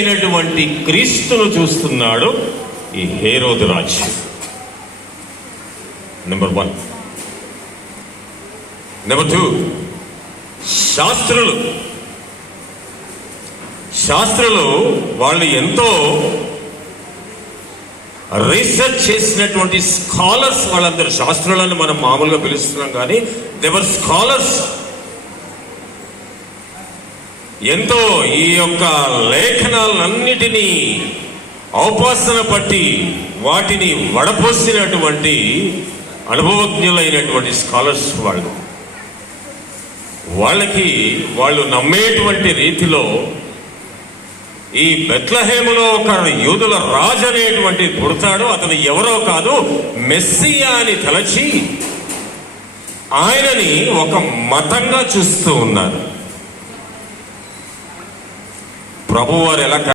అయినటువంటి క్రీస్తును చూస్తున్నాడు ఈ హేరోదు రాజు. నెంబర్ 1. నెంబర్ 2, శాస్త్రులు వాళ్ళు ఎంతో రీసెర్చ్ చేసినటువంటి స్కాలర్స్. వాళ్ళందరూ శాస్త్రులను మనం మామూలుగా పిలుస్తున్నాం, కానీ దేవర్ స్కాలర్స్. ఎంతో ఈ యొక్క లేఖనాలన్నిటినీ ఔపాసన పట్టి వాటిని వడపోసినటువంటి అనుభవజ్ఞులైనటువంటి స్కాలర్స్ వాళ్ళు నమ్మేటువంటి రీతిలో ఈ బెత్లెహేములో ఒక యూదుల రాజు అనేటువంటి పుడతాడు, అతను ఎవరో కాదు, మెస్సియా అని తలచి ఆయనని ఒక మతంగా చూస్తూ ఉన్నారు. ప్రభువారు ఎలా